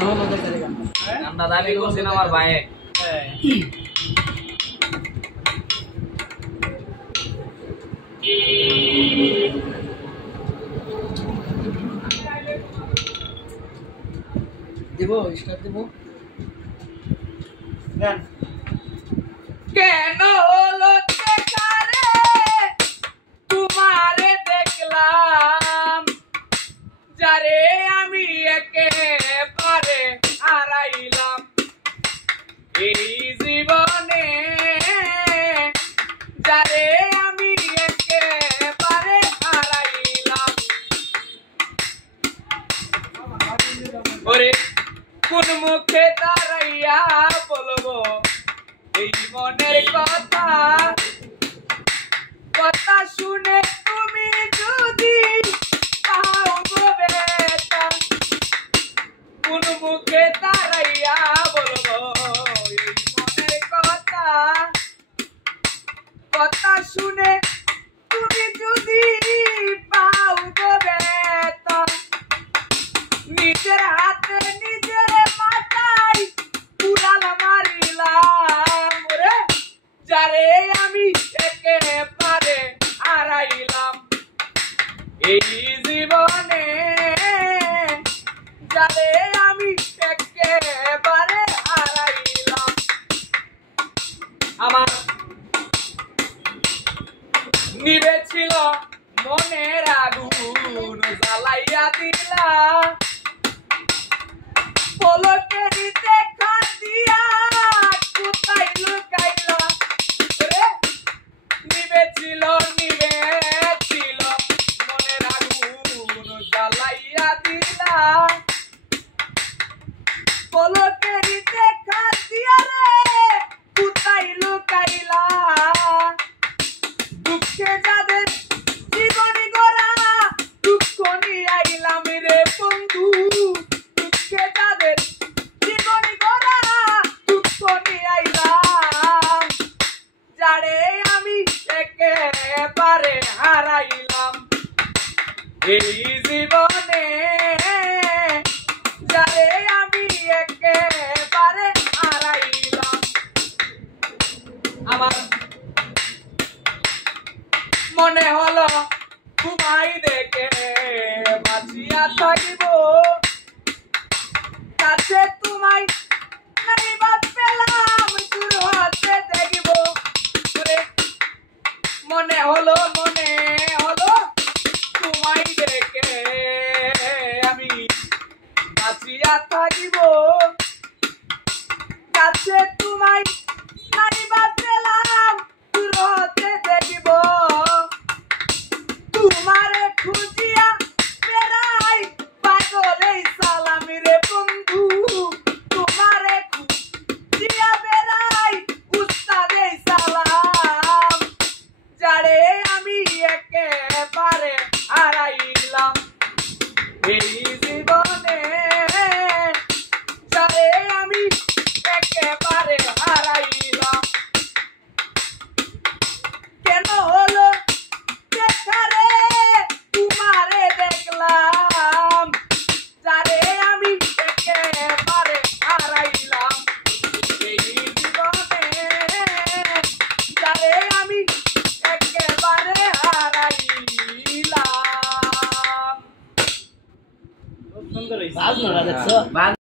গানটা দাবি করছেন আমার ভাই। দেব স্টার্ট দেব। কেন হলো কারে তোমারে দেখলাম, যারে আমি একেবারে হারাইলাম এই জীবনে, যারে আমি একেবারে হারাইলাম। ওরে কোন মুখে দাঁড়াইয়া বলবো এই মনের কথা, কথা শুনে তুমি যদি পাও গো বেটা, কোন মুখে দাঁড়াইয়া বলবো এই মনের কথা, কথা শুনে তুমি যদি পাও গো বেটা, নিজের হাতে নিজের মাথায় কুড়াল মারিলাম। ওরে যারে আমি একেবারে হারাইলাম এই জীবনে, যারে আমি একেবারে হারাইলাম। আমার নিভেছিল মনের আগুন জ্বালাইয়া দিলা, পলকেরই দেখা দিয়া কোথায় লুকাইলা। নিভেছিল মনের আগুন জ্বালাইয়া দিলা, পলকেরই দেখা দিয়া রে কোথায় লুকাইলা। দুঃখে যাদের জীবনী গড়া দুঃখ নিয়ে আইলাম রে বন্ধু, দুঃখে যাদের জীবনী গড়া দুঃখ নিয়ে আইলাম, যারে আমি একেবারে হারাইলাম এই জীবনে, যারে আমি একেবারে হারাইলাম। আমার মনে হলো তোমায় দেখে বাঁচিয়া থাকিব, কাছে তোমায় নাই বা পেলাম দূর হতে দেখব। মনে হলো তোমায় দেখে আমি বাঁচিয়া থাকিব, কাছে তোমায়